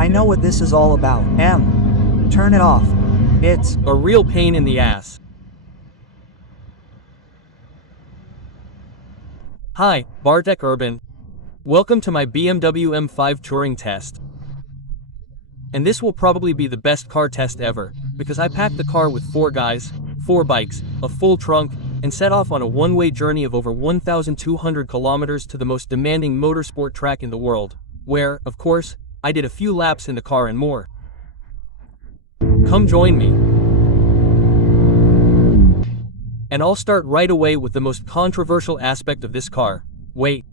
I know what this is all about. Turn it off. It's a real pain in the ass. Hi, Bartek Urban. Welcome to my BMW M5 Touring test. And this will probably be the best car test ever, because I packed the car with 4 guys, 4 bikes, a full trunk, and set off on a one-way journey of over 1,200 kilometers to the most demanding motorsport track in the world, where, of course, I did a few laps in the car and more. Come join me. And I'll start right away with the most controversial aspect of this car: weight.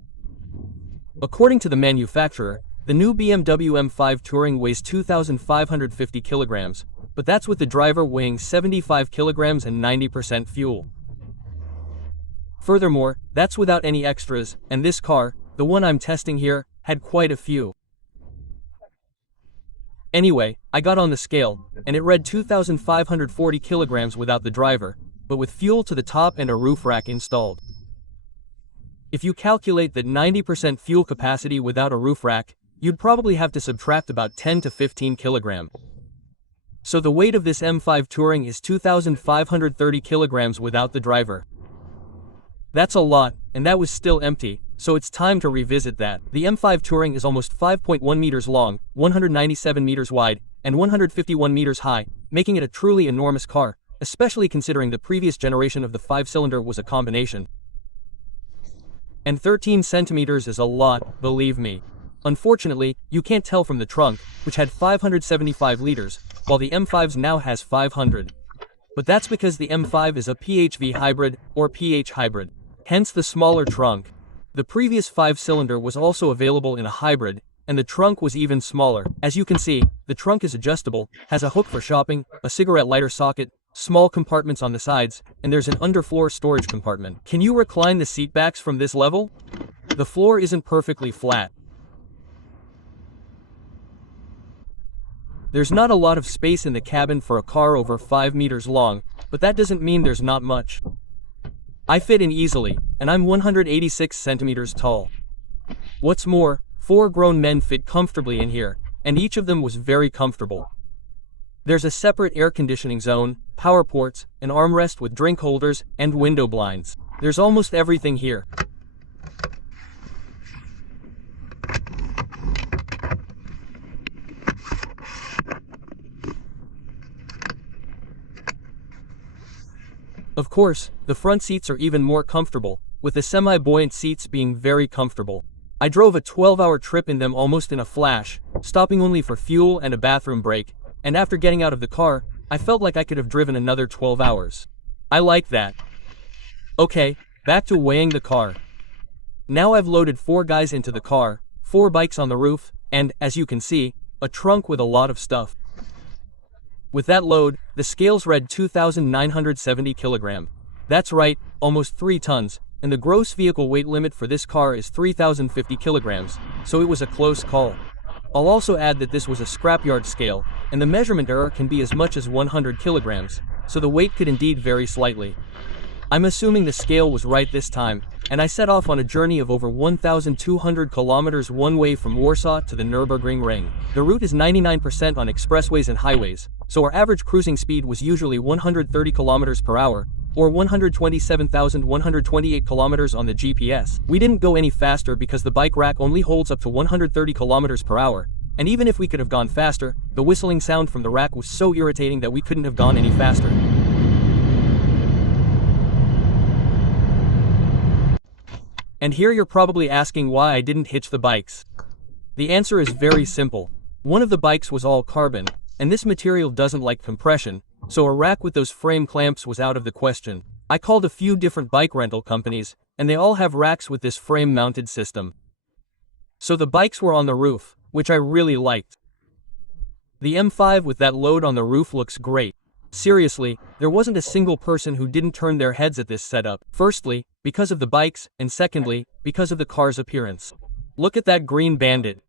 According to the manufacturer, the new BMW M5 Touring weighs 2,550 kilograms, but that's with the driver weighing 75 kilograms and 90% fuel. Furthermore, that's without any extras, and this car, the one I'm testing here, had quite a few. Anyway, I got on the scale, and it read 2,540 kilograms without the driver, but with fuel to the top and a roof rack installed. If you calculate that 90% fuel capacity without a roof rack, you'd probably have to subtract about 10 to 15 kilograms. So the weight of this M5 Touring is 2,530 kilograms without the driver. That's a lot, and that was still empty, so it's time to revisit that. The M5 Touring is almost 5.1 meters long, 197 meters wide, and 151 meters high, making it a truly enormous car, especially considering the previous generation of the 5-cylinder was a combination. And 13 centimeters is a lot, believe me. Unfortunately, you can't tell from the trunk, which had 575 liters, while the M5's now has 500. But that's because the M5 is a PHV hybrid, or PH hybrid, hence the smaller trunk. The previous 5-cylinder was also available in a hybrid, and the trunk was even smaller. As you can see, the trunk is adjustable, has a hook for shopping, a cigarette lighter socket, small compartments on the sides, and there's an underfloor storage compartment. Can you recline the seatbacks from this level? The floor isn't perfectly flat. There's not a lot of space in the cabin for a car over 5 meters long, but that doesn't mean there's not much. I fit in easily, and I'm 186 centimeters tall. What's more, 4 grown men fit comfortably in here, and each of them was very comfortable. There's a separate air conditioning zone, power ports, an armrest with drink holders, and window blinds. There's almost everything here. Of course, the front seats are even more comfortable, with the semi-buoyant seats being very comfortable. I drove a 12-hour trip in them almost in a flash, stopping only for fuel and a bathroom break, and after getting out of the car, I felt like I could have driven another 12 hours. I like that. Okay, back to weighing the car. Now I've loaded 4 guys into the car, 4 bikes on the roof, and, as you can see, a trunk with a lot of stuff. With that load, the scales read 2,970 kilograms. That's right, almost 3 tons, and the gross vehicle weight limit for this car is 3,050 kilograms, so it was a close call. I'll also add that this was a scrapyard scale, and the measurement error can be as much as 100 kilograms, so the weight could indeed vary slightly. I'm assuming the scale was right this time, and I set off on a journey of over 1,200 kilometers one way from Warsaw to the Nürburgring Ring. The route is 99% on expressways and highways, so our average cruising speed was usually 130 kilometers per hour, or 127,128 kilometers on the GPS. We didn't go any faster because the bike rack only holds up to 130 kilometers per hour, and even if we could have gone faster, the whistling sound from the rack was so irritating that we couldn't have gone any faster. And here you're probably asking why I didn't hitch the bikes. The answer is very simple. One of the bikes was all carbon, and this material doesn't like compression, so a rack with those frame clamps was out of the question. I called a few different bike rental companies, and they all have racks with this frame-mounted system. So the bikes were on the roof, which I really liked. The M5 with that load on the roof looks great. Seriously, there wasn't a single person who didn't turn their heads at this setup. Firstly, because of the bikes, and secondly, because of the car's appearance. Look at that green bandit.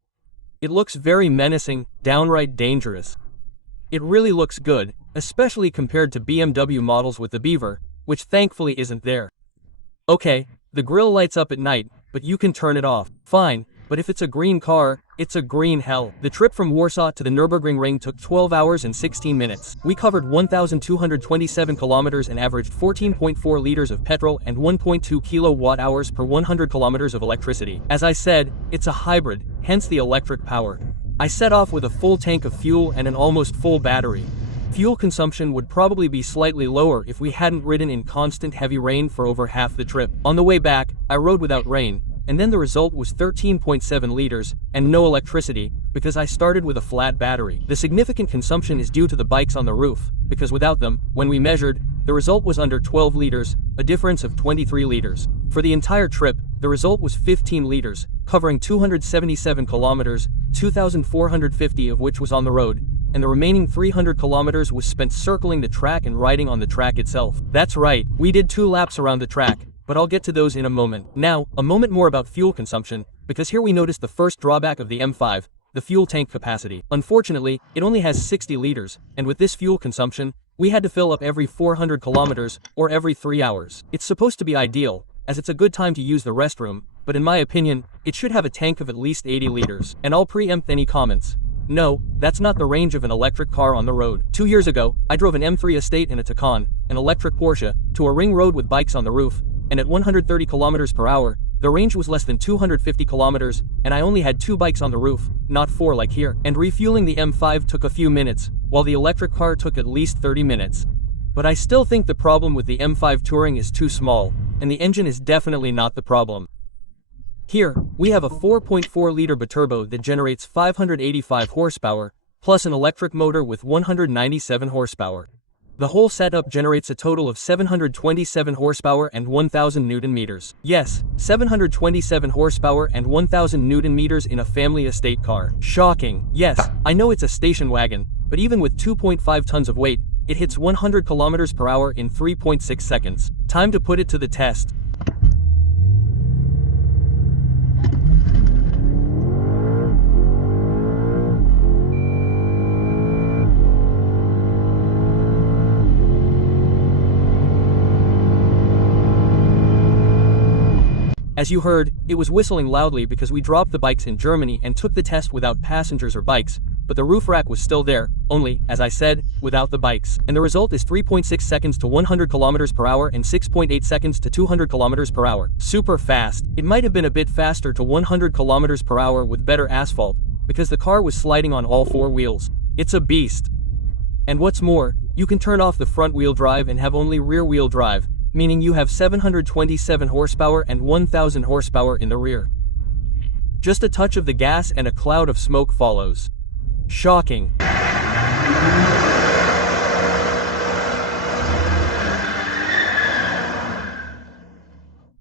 It looks very menacing, downright dangerous. It really looks good, especially compared to BMW models with the beaver, which thankfully isn't there. Okay, the grille lights up at night, but you can turn it off. Fine, But if it's a green car, it's a green hell. The trip from Warsaw to the Nürburgring Ring took 12 hours and 16 minutes. We covered 1,227 kilometers and averaged 14.4 liters of petrol and 1.2 kilowatt-hours per 100 kilometers of electricity. As I said, it's a hybrid, hence the electric power. I set off with a full tank of fuel and an almost full battery. Fuel consumption would probably be slightly lower if we hadn't ridden in constant heavy rain for over half the trip. On the way back, I rode without rain, and then the result was 13.7 liters, and no electricity, because I started with a flat battery. The significant consumption is due to the bikes on the roof, because without them, when we measured, the result was under 12 liters, a difference of 23 liters. For the entire trip, the result was 15 liters, covering 277 kilometers, 2,450 of which was on the road, and the remaining 300 kilometers was spent circling the track and riding on the track itself. That's right, we did 2 laps around the track, but I'll get to those in a moment. Now, a moment more about fuel consumption, because here we notice the first drawback of the M5, the fuel tank capacity. Unfortunately, it only has 60 liters, and with this fuel consumption, we had to fill up every 400 kilometers, or every 3 hours. It's supposed to be ideal, as it's a good time to use the restroom, but in my opinion, it should have a tank of at least 80 liters. And I'll preempt any comments. No, that's not the range of an electric car on the road. 2 years ago, I drove an M3 Estate and a Taycan, an electric Porsche, to a ring road with bikes on the roof, and at 130 kilometers per hour, the range was less than 250 kilometers, and I only had 2 bikes on the roof, not 4 like here. And refueling the M5 took a few minutes, while the electric car took at least 30 minutes. But I still think the problem with the M5 Touring is too small, and the engine is definitely not the problem. Here, we have a 4.4-liter biturbo that generates 585 horsepower, plus an electric motor with 197 horsepower. The whole setup generates a total of 727 horsepower and 1,000 Newton meters. Yes, 727 horsepower and 1,000 Newton meters in a family estate car. Shocking. Yes, I know it's a station wagon, but even with 2.5 tons of weight, it hits 100 kilometers per hour in 3.6 seconds. Time to put it to the test. As you heard, it was whistling loudly because we dropped the bikes in Germany and took the test without passengers or bikes, but the roof rack was still there, only, as I said, without the bikes. And the result is 3.6 seconds to 100 kilometers per hour and 6.8 seconds to 200 kilometers per hour. Super fast. It might have been a bit faster to 100 kilometers per hour with better asphalt, because the car was sliding on all 4 wheels. It's a beast. And what's more, you can turn off the front wheel drive and have only rear wheel drive, meaning you have 727 horsepower and 1,000 horsepower in the rear. Just a touch of the gas and a cloud of smoke follows. Shocking.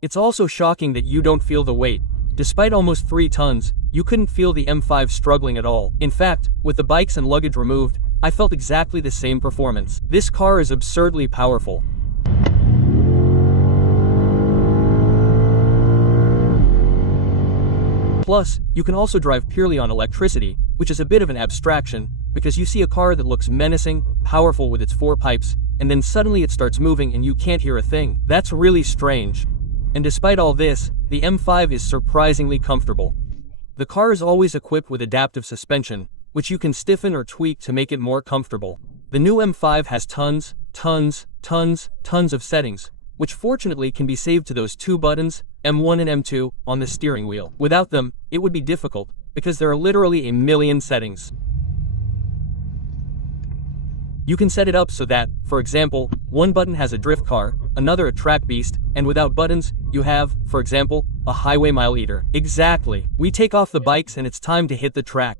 It's also shocking that you don't feel the weight. Despite almost 3 tons, you couldn't feel the M5 struggling at all. In fact, with the bikes and luggage removed, I felt exactly the same performance. This car is absurdly powerful. Plus, you can also drive purely on electricity, which is a bit of an abstraction, because you see a car that looks menacing, powerful with its 4 pipes, and then suddenly it starts moving and you can't hear a thing. That's really strange. And despite all this, the M5 is surprisingly comfortable. The car is always equipped with adaptive suspension, which you can stiffen or tweak to make it more comfortable. The new M5 has tons of settings, which fortunately can be saved to those 2 buttons, M1 and M2, on the steering wheel. Without them, it would be difficult, because there are literally a million settings. You can set it up so that, for example, one button has a drift car, another a track beast, and without buttons, you have, for example, a highway mile eater. Exactly. We take off the bikes and it's time to hit the track.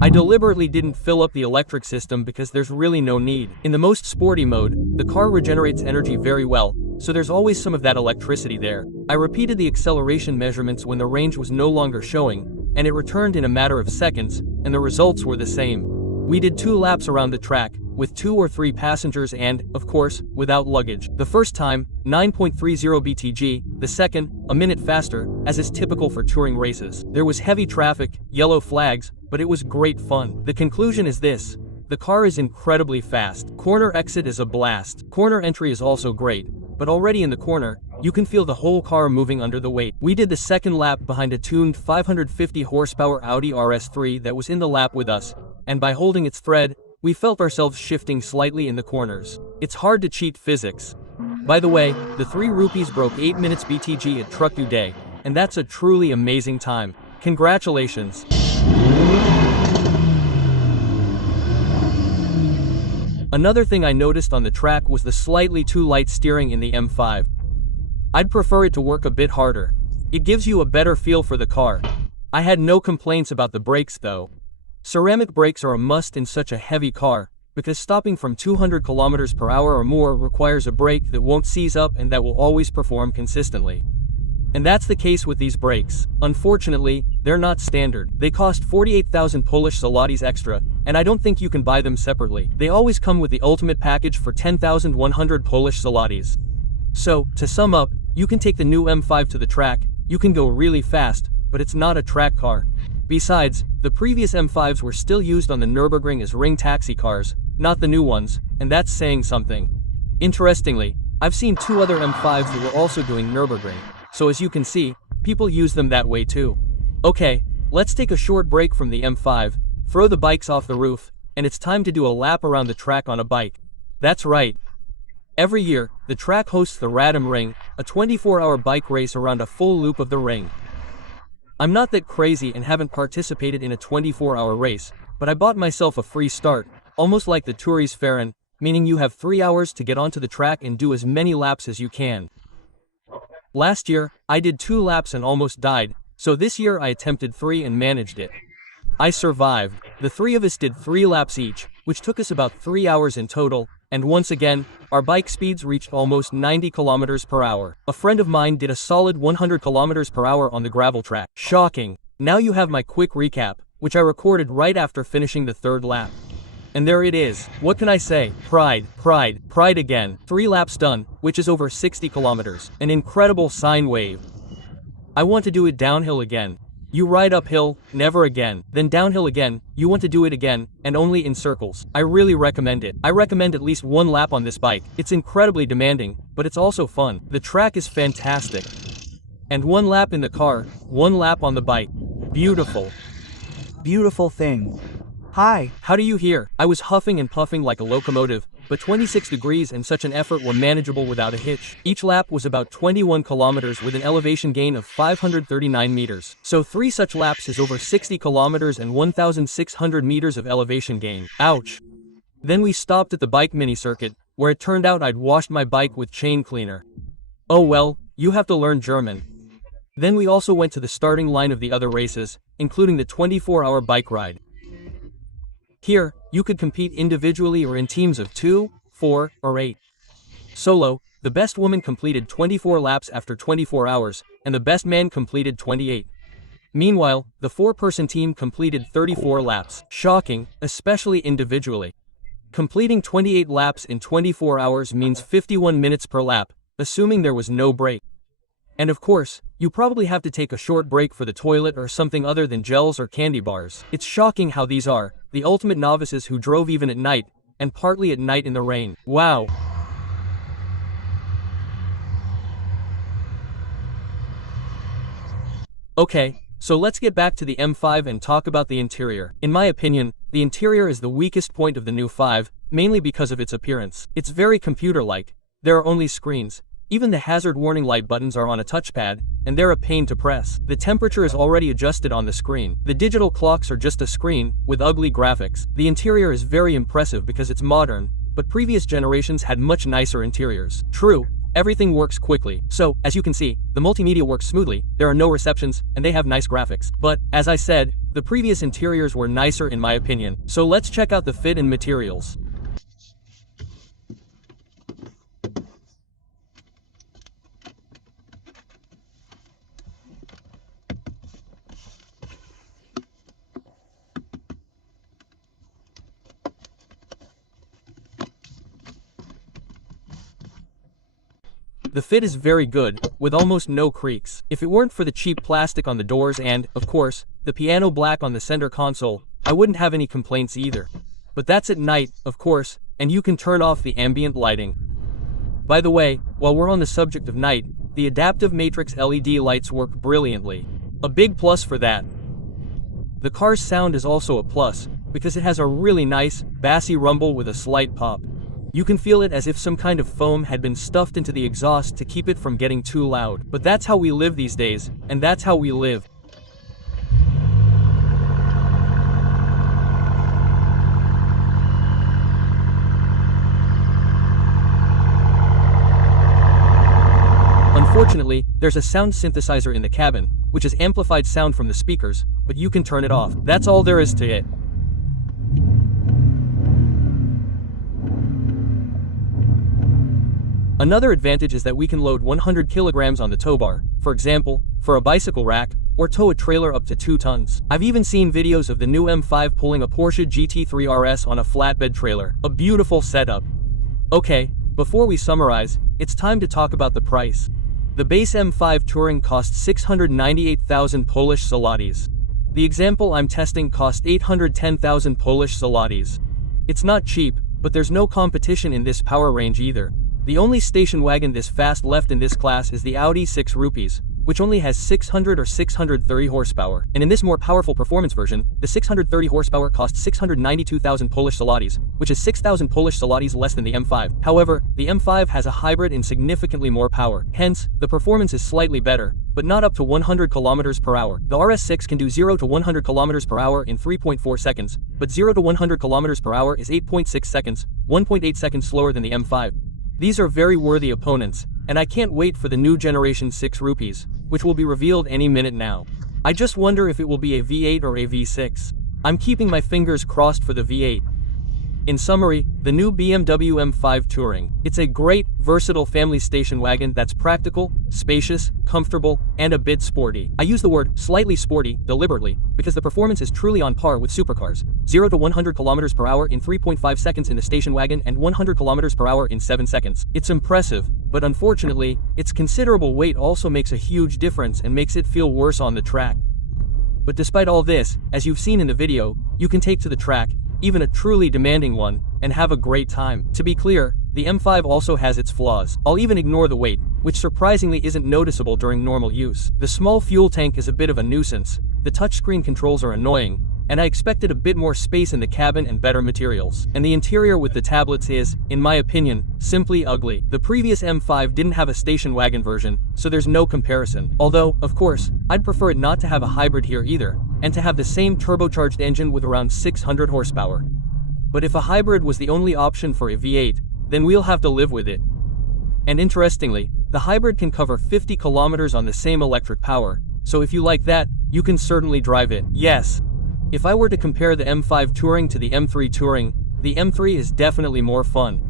I deliberately didn't fill up the electric system because there's really no need. In the most sporty mode, the car regenerates energy very well, so there's always some of that electricity there. I repeated the acceleration measurements when the range was no longer showing, and it returned in a matter of seconds, and the results were the same. We did 2 laps around the track, with 2 or 3 passengers and, of course, without luggage. The first time, 9.30 BTG, the second, a minute faster, as is typical for touring races. There was heavy traffic, yellow flags, but it was great fun. The conclusion is this: the car is incredibly fast. Corner exit is a blast. Corner entry is also great, but already in the corner, you can feel the whole car moving under the weight. We did the second lap behind a tuned 550 horsepower Audi RS3 that was in the lap with us, and by holding its thread, we felt ourselves shifting slightly in the corners. It's hard to cheat physics. By the way, the 3 rupees broke 8 minutes BTG at Truck U Day, and that's a truly amazing time. Congratulations. Another thing I noticed on the track was the slightly too light steering in the M5. I'd prefer it to work a bit harder. It gives you a better feel for the car. I had no complaints about the brakes though. Ceramic brakes are a must in such a heavy car, because stopping from 200 km per hour or more requires a brake that won't seize up and that will always perform consistently. And that's the case with these brakes. Unfortunately, they're not standard. They cost 48,000 Polish zlotys extra, and I don't think you can buy them separately. They always come with the ultimate package for 10,100 Polish zlotys. So, to sum up, you can take the new M5 to the track, you can go really fast, but it's not a track car. Besides, the previous M5s were still used on the Nürburgring as ring taxi cars, not the new ones, and that's saying something. Interestingly, I've seen 2 other M5s that were also doing Nürburgring, so as you can see, people use them that way too. Okay, let's take a short break from the M5, throw the bikes off the roof, and it's time to do a lap around the track on a bike. That's right. Every year, the track hosts the Radom Ring, a 24-hour bike race around a full loop of the ring. I'm not that crazy and haven't participated in a 24-hour race, but I bought myself a free start, almost like the Touringsfahren, meaning you have 3 hours to get onto the track and do as many laps as you can. Last year, I did 2 laps and almost died, so this year I attempted 3 and managed it. I survived. The 3 of us did 3 laps each, which took us about 3 hours in total, and once again, our bike speeds reached almost 90 km per hour. A friend of mine did a solid 100 km per hour on the gravel track. Shocking. Now you have my quick recap, which I recorded right after finishing the 3rd lap. And there it is. What can I say? Pride, pride, pride again. 3 laps done, which is over 60 kilometers. An incredible sine wave. I want to do it downhill again. You ride uphill, never again. Then downhill again, you want to do it again, and only in circles. I really recommend it. I recommend at least 1 lap on this bike. It's incredibly demanding, but it's also fun. The track is fantastic. And 1 lap in the car, 1 lap on the bike. Beautiful. Beautiful thing. Hi. How do you hear? I was huffing and puffing like a locomotive, but 26 degrees and such an effort were manageable without a hitch. Each lap was about 21 kilometers with an elevation gain of 539 meters. So 3 such laps is over 60 kilometers and 1,600 meters of elevation gain. Ouch. Then we stopped at the bike mini circuit, where it turned out I'd washed my bike with chain cleaner. Oh well, you have to learn German. Then we also went to the starting line of the other races, including the 24-hour bike ride. Here, you could compete individually or in teams of 2, 4, or 8. Solo, the best woman completed 24 laps after 24 hours, and the best man completed 28. Meanwhile, the 4-person team completed 34 laps. Shocking, especially individually. Completing 28 laps in 24 hours means 51 minutes per lap, assuming there was no break. And of course, you probably have to take a short break for the toilet or something other than gels or candy bars. It's shocking how these are, the ultimate novices who drove even at night, and partly at night in the rain. Wow. Okay, so let's get back to the M5 and talk about the interior. In my opinion, the interior is the weakest point of the new 5, mainly because of its appearance. It's very computer-like. There are only screens. Even the hazard warning light buttons are on a touchpad, and they're a pain to press. The temperature is already adjusted on the screen. The digital clocks are just a screen, with ugly graphics. The interior is very impressive because it's modern, but previous generations had much nicer interiors. True, everything works quickly. So, as you can see, the multimedia works smoothly, there are no receptions, and they have nice graphics. But, as I said, the previous interiors were nicer in my opinion. So let's check out the fit and materials. The fit is very good, with almost no creaks. If it weren't for the cheap plastic on the doors and, of course, the piano black on the center console, I wouldn't have any complaints either. But that's at night, of course, and you can turn off the ambient lighting. By the way, while we're on the subject of night, the adaptive matrix LED lights work brilliantly. A big plus for that. The car's sound is also a plus, because it has a really nice, bassy rumble with a slight pop. You can feel it as if some kind of foam had been stuffed into the exhaust to keep it from getting too loud. But that's how we live these days, and that's how we live. Unfortunately, there's a sound synthesizer in the cabin, which is amplified sound from the speakers, but you can turn it off. That's all there is to it. Another advantage is that we can load 100 kilograms on the tow bar, for example, for a bicycle rack, or tow a trailer up to 2 tons. I've even seen videos of the new M5 pulling a Porsche GT3 RS on a flatbed trailer. A beautiful setup. Okay, before we summarize, it's time to talk about the price. The base M5 Touring costs 698,000 Polish zlotys. The example I'm testing cost 810,000 Polish zlotys. It's not cheap, but there's no competition in this power range either. The only station wagon this fast left in this class is the Audi 6 rupees, which only has 600 or 630 horsepower. And in this more powerful performance version, the 630 horsepower costs 692,000 Polish zlotys, which is 6,000 Polish zlotys less than the M5. However, the M5 has a hybrid and significantly more power. Hence, the performance is slightly better, but not up to 100 km per hour. The RS6 can do 0 to 100 km per hour in 3.4 seconds, but 0 to 100 km per hour is 8.6 seconds, 1.8 seconds slower than the M5. These are very worthy opponents, and I can't wait for the new generation 6 rupees, which will be revealed any minute now. I just wonder if it will be a V8 or a V6. I'm keeping my fingers crossed for the V8. In summary, the new BMW M5 Touring. It's a great, versatile family station wagon that's practical, spacious, comfortable, and a bit sporty. I use the word slightly sporty deliberately because the performance is truly on par with supercars. 0 to 100 km per hour in 3.5 seconds in the station wagon and 100 km per hour in 7 seconds. It's impressive, but unfortunately, its considerable weight also makes a huge difference and makes it feel worse on the track. But despite all this, as you've seen in the video, you can take to the track, even a truly demanding one, and have a great time. To be clear, the M5 also has its flaws. I'll even ignore the weight, which surprisingly isn't noticeable during normal use. The small fuel tank is a bit of a nuisance, the touchscreen controls are annoying, and I expected a bit more space in the cabin and better materials. And the interior with the tablets is, in my opinion, simply ugly. The previous M5 didn't have a station wagon version, so there's no comparison. Although, of course, I'd prefer it not to have a hybrid here either, and to have the same turbocharged engine with around 600 horsepower. But if a hybrid was the only option for a V8, then we'll have to live with it. And interestingly, the hybrid can cover 50 kilometers on the same electric power, so if you like that, you can certainly drive it. Yes. If I were to compare the M5 Touring to the M3 Touring, the M3 is definitely more fun.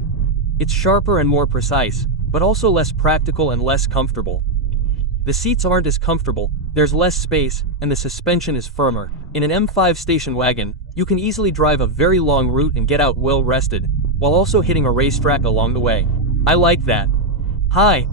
It's sharper and more precise, but also less practical and less comfortable. The seats aren't as comfortable, there's less space, and the suspension is firmer. In an M5 station wagon, you can easily drive a very long route and get out well rested, while also hitting a racetrack along the way. I like that. Hi.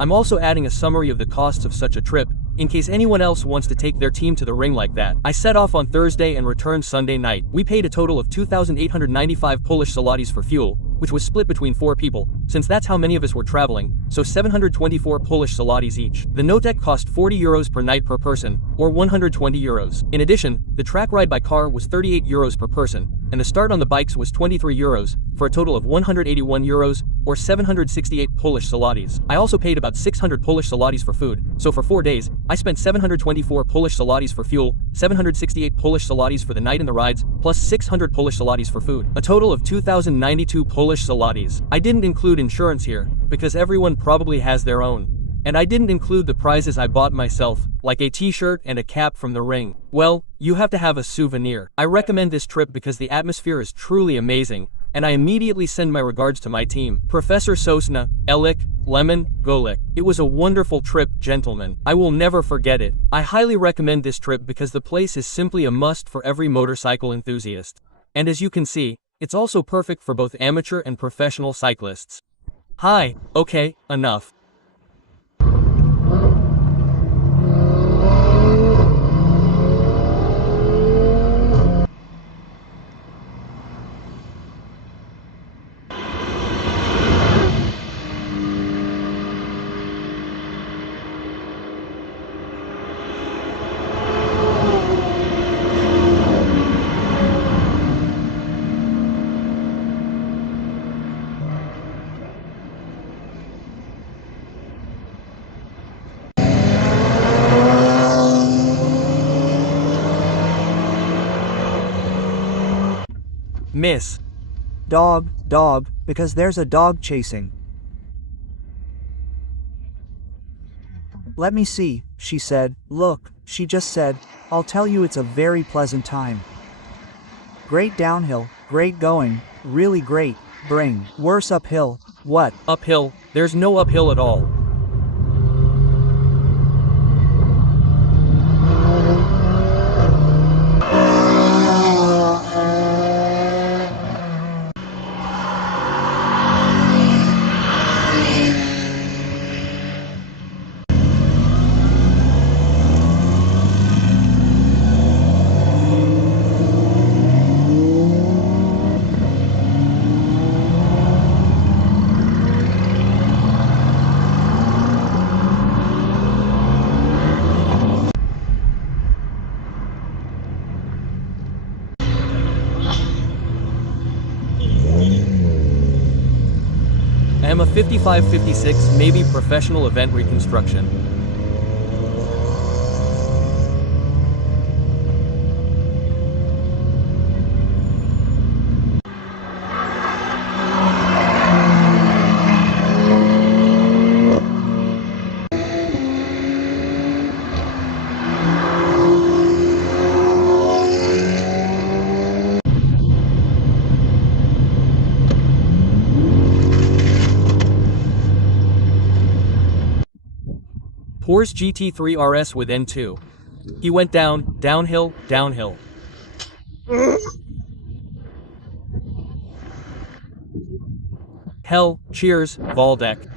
I'm also adding a summary of the costs of such a trip, in case anyone else wants to take their team to the ring like that. I set off on Thursday and returned Sunday night. We paid a total of 2,895 Polish zlotys for fuel, which was split between 4 people, since that's how many of us were traveling, so 724 Polish zlotys each. The no-deck cost 40 euros per night per person, or 120 euros. In addition, the track ride by car was 38 euros per person, and the start on the bikes was 23 euros, for a total of 181 euros, or 768 Polish zlotys. I also paid about 600 Polish zlotys for food, so for 4 days, I spent 724 Polish zlotys for fuel, 768 Polish zlotys for the night and the rides, plus 600 Polish zlotys for food. A total of 2,092 Polish zlotys. I didn't include insurance here, because everyone probably has their own. And I didn't include the prizes I bought myself, like a t-shirt and a cap from the ring. Well, you have to have a souvenir. I recommend this trip because the atmosphere is truly amazing, and I immediately send my regards to my team. Professor Sosna, Elik, Lemon, Golik. It was a wonderful trip, gentlemen. I will never forget it. I highly recommend this trip because the place is simply a must for every motorcycle enthusiast. And as you can see, it's also perfect for both amateur and professional cyclists. Hi, okay, enough. Miss. Dog, dog, because there's a dog chasing. Let me see, she said. Look, she just said, I'll tell you it's a very pleasant time. Great downhill, great going, really great, bring, worse uphill, what? Uphill, there's no uphill at all. I am a 55-56 maybe professional event reconstruction. Porsche GT3 RS with N2. He went down, downhill, downhill. Hell, cheers, Valdeck.